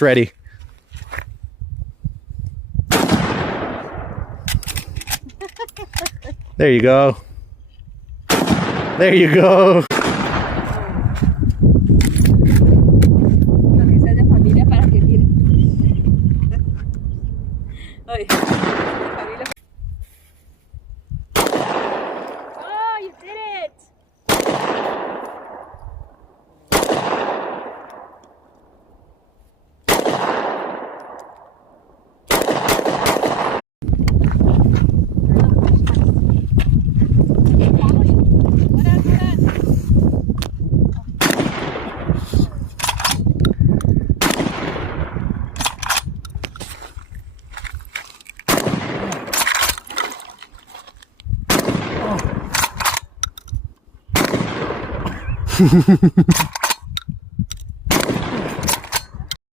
it's ready. There you go. There you go. Noticias de familia para que miren. Ay, familia. Oh, you did it! Oh.